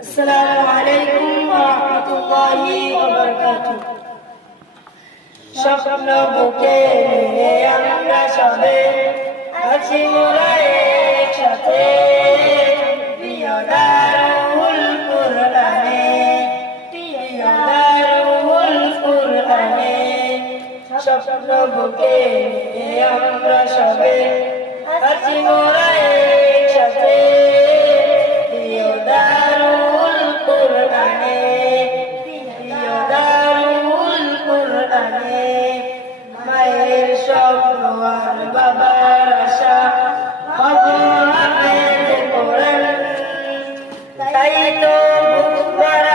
আসসালামু আলাইকুম ওয়া রাহমাতুল্লাহি ওয়া বারাকাতুহু। স্বপ্ন বুকে নিয়ে আমরা সবে আছি মোরা একসাথে, প্রিয় দারুল কুরআনে, প্রিয় দারুল কুরআনে। স্বপ্ন বুকে নিয়ে আমরা সবে আছি মোরা একসাথে, প্রিয় দারুল কুরআনে, প্রিয় দারুল কুরআনে। মায়ের স্বপ্ন আর বাবার আশা খবর হাতে কোরআন, তাই তো বুক ভরা